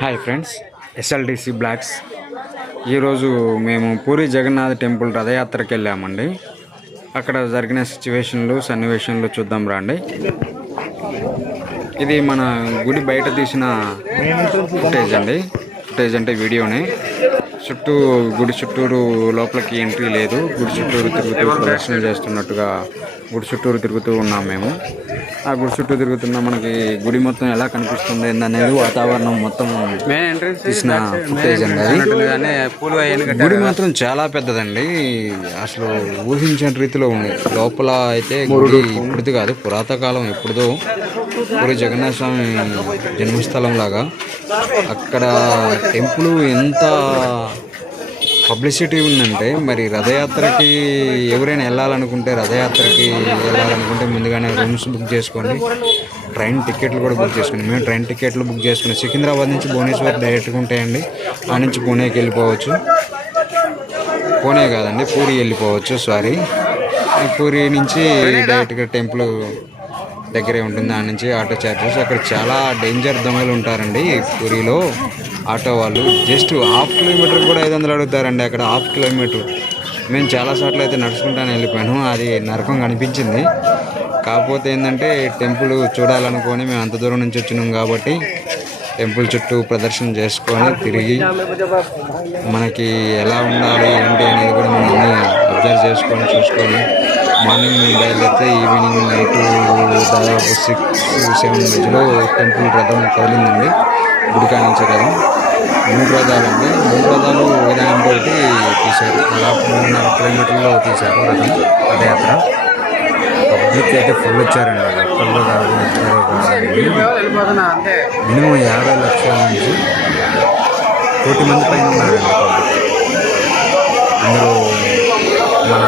Hi friends ఎస్ఎల్డిసి blocks ఈరోజు మేము puri Jagannadh temple రథయాత్రకి వెళ్ళామండి. అక్కడ జరిగిన సిచ్యువేషన్లు సన్నివేషన్లు చూద్దాం రండి. ఇది మన గుడి బయట తీసిన ఫుటేజ్ అండి. ఫుటేజ్ అంటే వీడియోనే. చుట్టూ గుడి చుట్టూరు లోపలికి ఎంట్రీ లేదు. గుడి చుట్టూరు తిరుగుతూ ప్రదర్శన చేస్తున్నట్టుగా గుడి చుట్టూరు తిరుగుతూ ఉన్నాం మేము. ఆ గుడి చుట్టూ తిరుగుతున్న మనకి గుడి మొత్తం ఎలా కనిపిస్తుంది అనేది వాతావరణం మొత్తం తీసిన ఫుటేజ్ అండి గుడి మాత్రం చాలా పెద్దదండి. అసలు ఊహించిన రీతిలో ఉంది. లోపల అయితే గుడి ఇప్పుడుది కాదు పురాతకాలం ఎప్పుడుదో. పూరి జగన్నాథ స్వామి జన్మస్థలం లాగా అక్కడ టెంపుల్ ఎంత పబ్లిసిటీ ఉందంటే మరి రథయాత్రకి ఎవరైనా వెళ్ళాలనుకుంటే రథయాత్రకి వెళ్ళాలనుకుంటే ముందుగానే రూమ్స్ బుక్ చేసుకోండి ట్రైన్ టికెట్లు కూడా బుక్ చేసుకోండి మేము ట్రైన్ టికెట్లు బుక్ చేసుకుని సికింద్రాబాద్ నుంచి భువనేశ్వర్ డైరెక్ట్గా ఉంటాయండి. ఆ నుంచి పూణేకి వెళ్ళిపోవచ్చు. పూణే కాదండి పూరి వెళ్ళిపోవచ్చు సారీ. పూరి నుంచి డైరెక్ట్గా టెంపుల్ దగ్గరే ఉంటుంది. ఆ నుంచి ఆటో ఛార్జెస్ అక్కడ చాలా డేంజర్ దొంగలు ఉంటారండి పూరిలో ఆటో వాళ్ళు. జస్ట్ హాఫ్ కిలోమీటర్ కూడా ఐదు వందలు అడుగుతారండి అక్కడ హాఫ్ కిలోమీటర్. మేము చాలా సార్లు అయితే నడుచుకుంటానే వెళ్ళిపోయాను. అది నరకం కనిపించింది. కాకపోతే ఏంటంటే టెంపుల్ చూడాలనుకొని మేము అంత దూరం నుంచి వచ్చినాం కాబట్టి టెంపుల్ చుట్టూ ప్రదర్శన చేసుకొని తిరిగి మనకి ఎలా ఉండాలి ఏంటి అనేది కూడా మనం అన్ని అబ్జర్వ్ చేసుకొని చూసుకొని మార్నింగ్ బయలుదేరితే ఈవినింగ్ నైట్ దాదాపు సిక్స్ సెవెన్ మధ్యలో టెంపుల్ రథం కదిలిందండి గుడికా నుంచి రథం. మూడు రథాలు అండి. మూడు రథాలు విధానంతో తీశారు? దాదాపు మూడున్నర కిలోమీటర్లో తీశారు రథం రథయాత్ర. పబ్లిక్ అయితే ఫుల్ వచ్చారండి. ఒక్కళ్ళు కాదు ఇద్దరు మినిమం యాభై లక్షల నుంచి కోటి మంది పైన ఉన్నారండి అందులో మన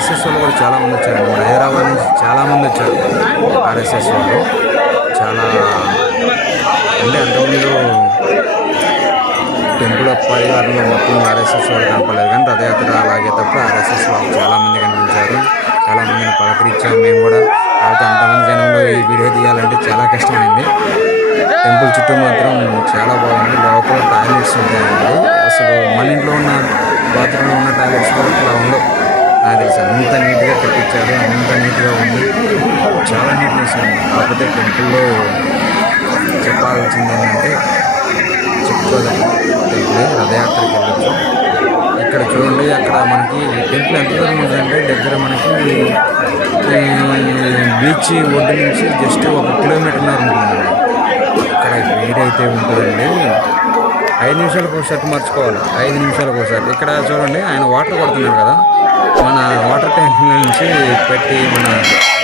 ఆర్ఎస్ఎస్ వాళ్ళు కూడా చాలా మంది వచ్చారండి మన హైదరాబాద్ నుంచి చాలా మంది వచ్చారు ఆర్ఎస్ఎస్ వాళ్ళు. చాలా అంటే అంతకుముందు టెంపుల్ పరివారంలో మొత్తం ఆర్ఎస్ఎస్ వాళ్ళు కనపడలేదు. కానీ రథయాత్ర అలాగే తప్ప ఆర్ఎస్ఎస్ వాళ్ళు చాలా మంది కనిపించారు. చాలామందిని పలకరించాం మేము కూడా. కాబట్టి అంతమంది జనంలో ఈ వీడియో తీయాలంటే చాలా కష్టమైంది. టెంపుల్ చుట్టూ మాత్రం చాలా బాగుంది. లోపల టాయిలెట్స్ ఉంటాయండి. అసలు మన ఇంట్లో ఉన్న బాత్రూంలో ఉన్న టాయిలెట్స్ కూడా అలా ఉండవు. నాకు తెలుసు అంత నీట్గా కట్టించారు అంత నీట్గా ఉంది. చాలా నీట్నెస్ ఉంది. కాకపోతే టెంపుల్లో చెప్పాల్సింది ఏంటంటే చెప్పుకోదగ్గ టెంపుల్ రథయాత్రకి వెళ్ళచ్చు. ఇక్కడ చూడండి అక్కడ మనకి టెంపుల్ ఎంత దూరం ఉందంటే దగ్గర మనకి బీచ్ ఒడ్డు నుంచి జస్ట్ ఒక కిలోమీటర్న్నర ఉంటుందండి అక్కడ వేడైతే ఉంటుందండి. ఐదు నిమిషాలకు ఒకసారి మార్చుకోవాలి. ఐదు నిమిషాలకు ఒకసారి. ఇక్కడ చూడండి ఆయన వాటర్ కొడుతున్నారు కదా. మన వాటర్ ట్యాంక్ నుంచి పెట్టి మన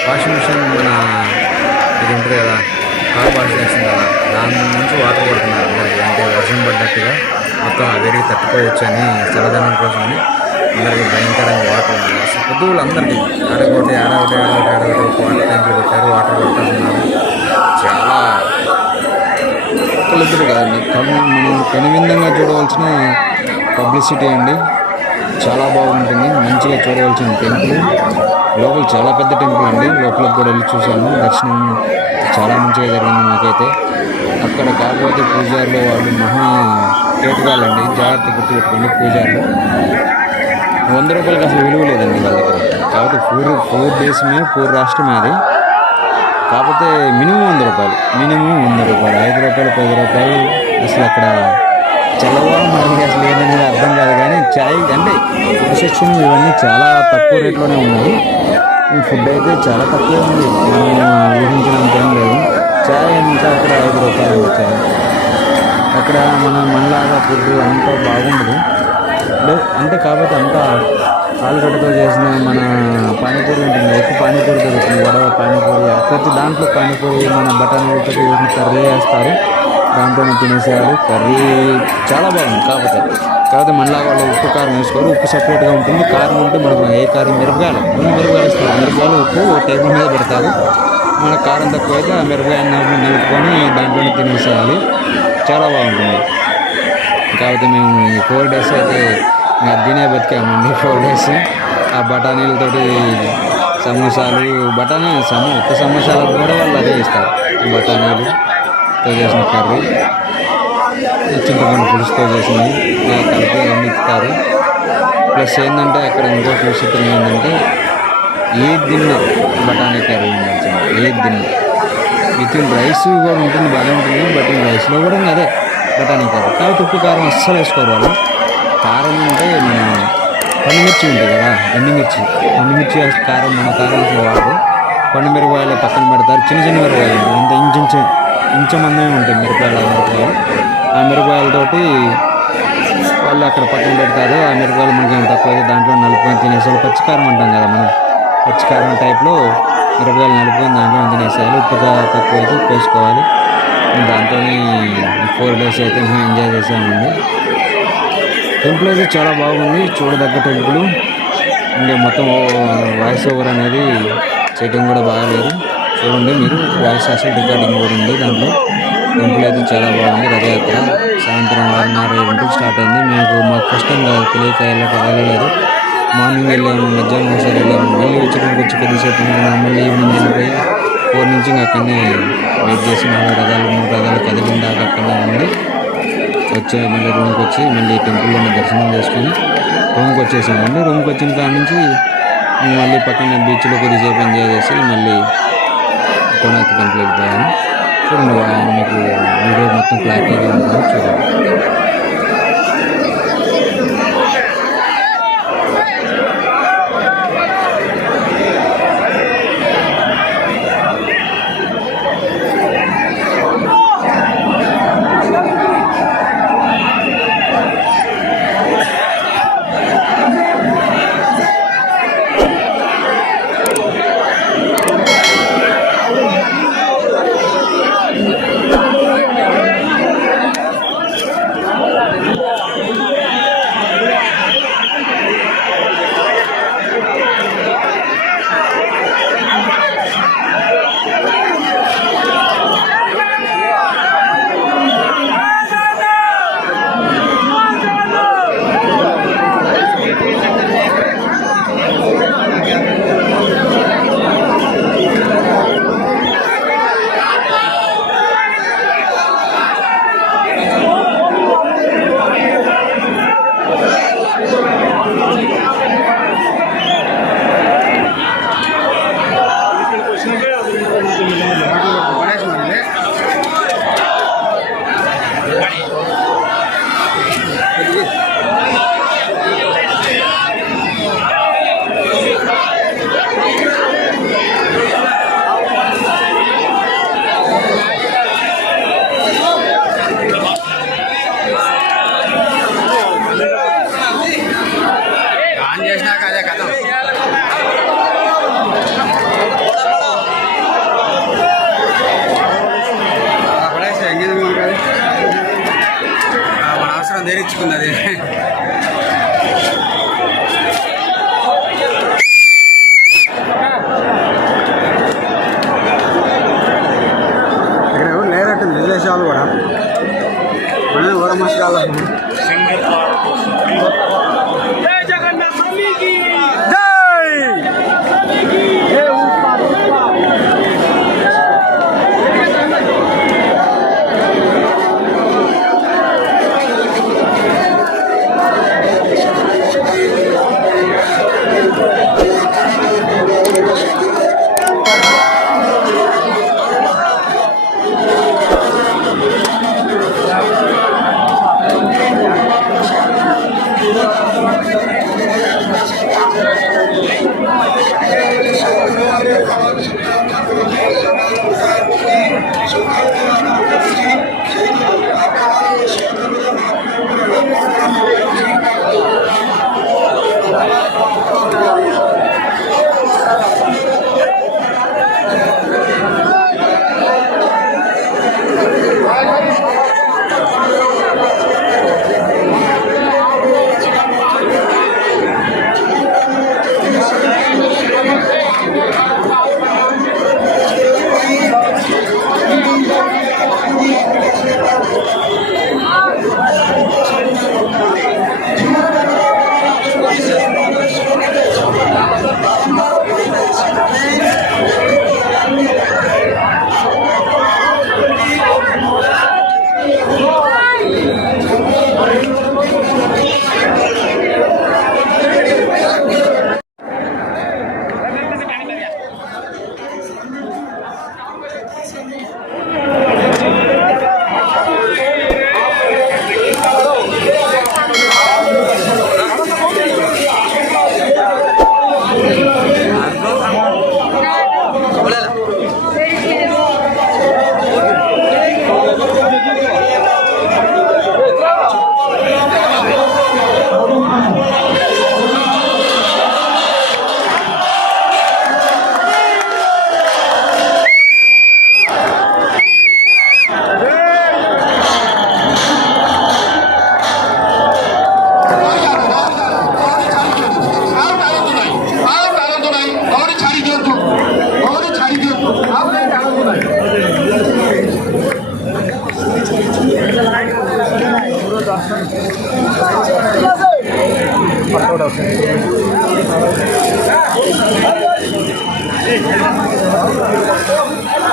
వాషింగ్ మిషన్ మన ఇది ఉంటుంది కదా కార్ వాష్ చేస్తుంది కదా దాని నుంచి వాటర్ పడుతున్నారు అంటే వర్షం పడ్డట్టుగా మొత్తం ఆ వేడికి తట్టుకోవచ్చు అని చల్లదనం కోసమని అందరికీ భయంకరంగా వాటర్ ఉంది పొద్దువులు అందరికీ ఆడగొట్టి ఆడగొట్టి ఆడగొట్టి ఆడగొట్టి వాటర్ ట్యాంకులు పెట్టారు వాటర్ పడుతున్నారు చాలా ఒక్కళ్ళిద్దరు కాదండి. కను మనం కనువిందంగా చూడవలసిన పబ్లిసిటీ అండి. చాలా బాగుంటుంది. మంచిగా చూడవలసిన టెంపుల్ లోపల చాలా పెద్ద టెంపుల్ అండి. లోపలికి కూడా వెళ్ళి చూశాను. దర్శనం చాలా మంచిగా జరిగింది మాకైతే. అక్కడ కాకపోతే పూజారులు వాళ్ళు మహా కేటకాలండి జాగ్రత్త గుర్తుపెట్టుకోండి పూజారులు. వంద రూపాయలకి అసలు విలువ లేదండి వాళ్ళ దగ్గర. కాకపోతే ఫోర్ ఫోర్ దేశమే ఫోర్ రాష్ట్రం అది. కాకపోతే మినిమం వంద రూపాయలు. మినిమం వంద రూపాయలు. ఐదు రూపాయలు పది రూపాయలు. అసలు అక్కడ చల్లవా మనకి అసలు ఏంటనేది అర్థం కాదు కానీ చాయ్ అంటే ఫుడ్ సెక్షన్ ఇవన్నీ చాలా తక్కువ రేట్లోనే ఉన్నాయి. ఈ ఫుడ్ అయితే చాలా తక్కువ ఉంది. మనం ఊహించినంత ఏం లేదు. చాయ్ ఇంకా అక్కడ ఐదు రూపాయలు చాయ్. అక్కడ మన మనలాగా ఫుడ్ అంత బాగుండదు. అంటే కాకపోతే అంతా ఆలుగడ్డతో చేసిన మన పానీపూరి ఉంటుంది. ఎక్కువ పానీపూరి దొరుకుతుంది. వడ పానీపూరి ప్రతి దాంట్లో పానీపూరి మన బఠానీలతో చేసిన కర్రీ వేస్తారు. దాంతోనే తినేసేయాలి. కర్రీ చాలా బాగుంది. కాకపోతే కాకపోతే మళ్ళీ వాళ్ళు ఉప్పు కారం వేసుకోరు. ఉప్పు సపరేట్గా ఉంటుంది. కారం ఉంటే మనకు ఏ కారం మిరపకాయలు రెండు మిరపకాయలు వేస్తారు మిరపకాయలు ఉప్పు టేబుల్ మీద పెడతారు. మన కారం తక్కువ అయితే ఆ మిరపకాయ నిలుపుకొని దాంట్లోనే తినేసేయాలి. చాలా బాగుంటుంది. కాకపోతే మేము ఫోర్ డేస్ అయితే ఇంకా దీనే బతికామండి. ఫోర్ డేస్ ఆ బఠానీలతోటి సమోసాలు బఠానీ సమో ఒక్క సమోసాలకు కూడా వాళ్ళు అదే ఇస్తారు. బఠానీలు. పులుసుతో చేసిన కర్రీ. చింతపండు పులుసుతో చేసింది. కలిపి రెండు ప్లస్ ఏంటంటే అక్కడ ఇంకొక విచిత్రం ఏంటంటే ఏ దిన్న బఠానీ కర్రీ ఉండొచ్చు ఏ దిన్న విత్ ఇన్ రైస్ కూడా ఉంటుంది బాగానే ఉంటుంది బట్ ఇన్ రైస్లో కూడా అదే బఠానీ కర్రీ. కాబట్టి ఉప్పు కారం అస్సలు వేసుకోరు వాళ్ళు. కారం అంటే మన పండుమిర్చి ఉంటుంది కదా ఎండుమిర్చి. ఎండుమిర్చి కారం మన కారం వాళ్ళు పండు మిరపకాయలు పక్కన పెడతారు చిన్న చిన్న మిరపకాయలు ఉంటాయి. అంత ఇంచు ఇంచమందే మందమే ఉంటాయి మిరపకాయలు ఆ మిరపకాయలు. ఆ మిరపకాయలతోటి వాళ్ళు అక్కడ పక్కన పెడతారు. ఆ మిరపకాయలు మనకి ఏం తక్కువ అయితే దాంట్లో నలుపుకొని తినేసేయాలి. పచ్చికారం అంటాం కదా మనం. పచ్చికారం టైప్లో మిరపకాయలు నలుపుకొని దాంట్లో తినేసేయాలి. ఉప్పు తక్కువ అయితే వేసుకోవాలి దాంతో ఫోర్ డేస్ అయితే మేము ఎంజాయ్ చేసామండి టెంపుల్ అయితే చాలా బాగుంది. చూడదగ్గ టెంపుల్ ఇంకా మొత్తం వాయిస్ ఓవర్ అనేది సెట్టింగ్ కూడా బాగాలేదు. చూడండి మీరు వాయిస్ అసలు రికార్డింగ్ కూడా ఉంది దాంట్లో. టెంపుల్ అయితే చాలా బాగుంది. రథయాత్ర. సాయంత్రం ఆరున్నర గంటలకు స్టార్ట్ అయింది. మీకు మాకు ఫస్ట్ టైం కాదు తెలియక వెళ్ళక వెళ్ళలేదు మార్నింగ్ వెళ్ళాము మధ్యాహ్నం ఒకసారి వెళ్ళాము. మళ్ళీ వచ్చేటప్పుడు వచ్చి కొద్దిసేపు మళ్ళీ ఈవినింగ్ వెళ్ళిపోయి ఫోర్ నుంచి ఇంకా అక్కడనే వెయిట్ చేసి నాలుగు రథాలు మూడు రథాలు కదిలిన దాకా అక్కడనే ఉండి వచ్చే మళ్ళీ రూమ్కి వచ్చి మళ్ళీ టెంపుల్లోనే దర్శనం చేసుకొని రూమ్కి వచ్చేసామండి. రూమ్కి వచ్చిన కాడ నుంచి మళ్ళీ పక్కన బీచ్లో కొద్దిసేపు ఎంజాయ్ చేసి మళ్ళీ మొత్తం అయితే కంప్లీట్ చేయాలి చూడండి మీకు వీడియో మొత్తం క్లారిటీగా ఉంటుంది చూడండి. మనం ఊర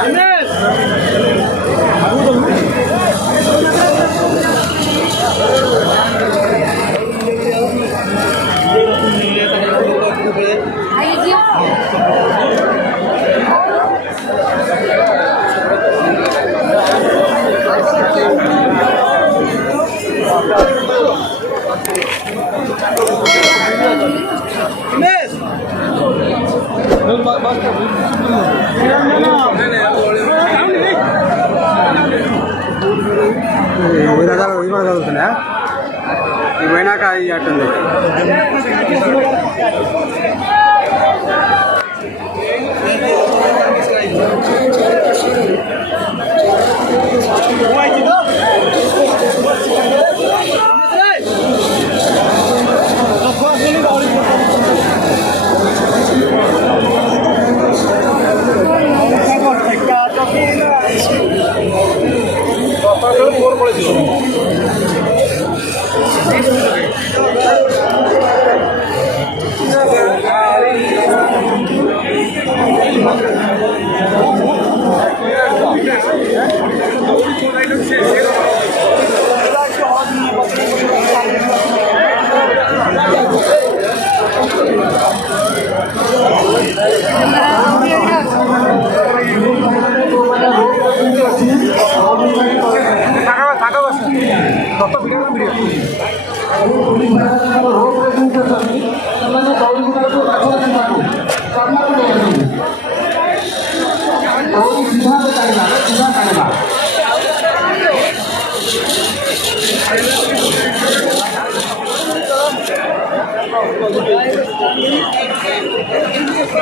ఈ ఇవి పోయినాక ఈ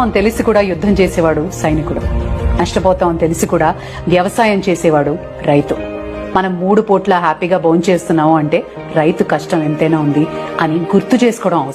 అని తెలిసి కూడా యుద్ధం చేసేవాడు సైనికుడు. నష్టపోతాం అని తెలిసి కూడా వ్యవసాయం చేసేవాడు రైతు. మనం మూడు పూట్ల హ్యాపీగా భోంచేస్తున్నాము అంటే రైతు కష్టం ఎంతైనా ఉంది అని గుర్తు చేసుకోవడం అవసరం